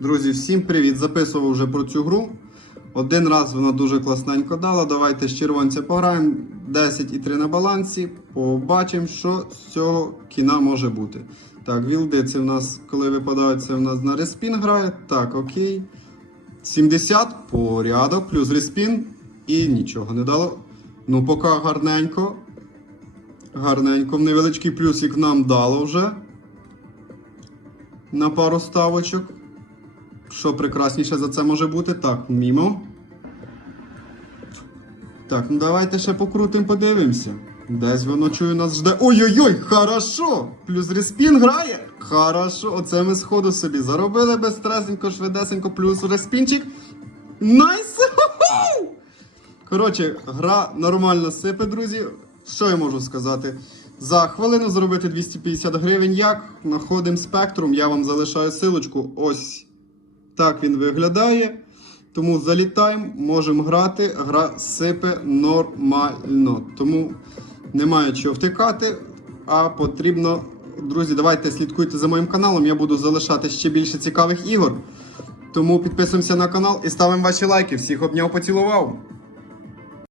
Друзі, всім привіт! Записував вже про цю гру. Один раз вона дуже класненько дала. Давайте з червонця пограємо. 10 і 3 на балансі. Побачимо, що з цього кіна може бути. Так, вілди це в нас, коли випадають, це в нас на респін грає. Так, окей. 70 порядок, плюс респін. І нічого не дало. Ну, поки гарненько. Гарненько. Невеличкий плюсик нам дало вже. На пару ставочок. Що прекрасніше за це може бути? Так, мімо. Так, ну давайте ще покрутим, подивимося. Десь воно чую нас жде. Ой-ой-ой, хорошо! Плюс респін грає. Хорошо, оце ми сходу собі заробили безстресненько, швидесенько, плюс респінчик. Найс! Коротше, гра нормально сипе, друзі. Що я можу сказати? За хвилину зробити 250 гривень. Як? Находимо спектрум, я вам залишаю силочку. Ось так він виглядає. Тому залітаємо, можемо грати. Гра сипе нормально. Тому немає чого втикати, а потрібно. Друзі, давайте слідкуйте за моїм каналом. Я буду залишати ще більше цікавих ігор. Тому підписуємося на канал і ставимо ваші лайки. Всіх обняв, поцілував.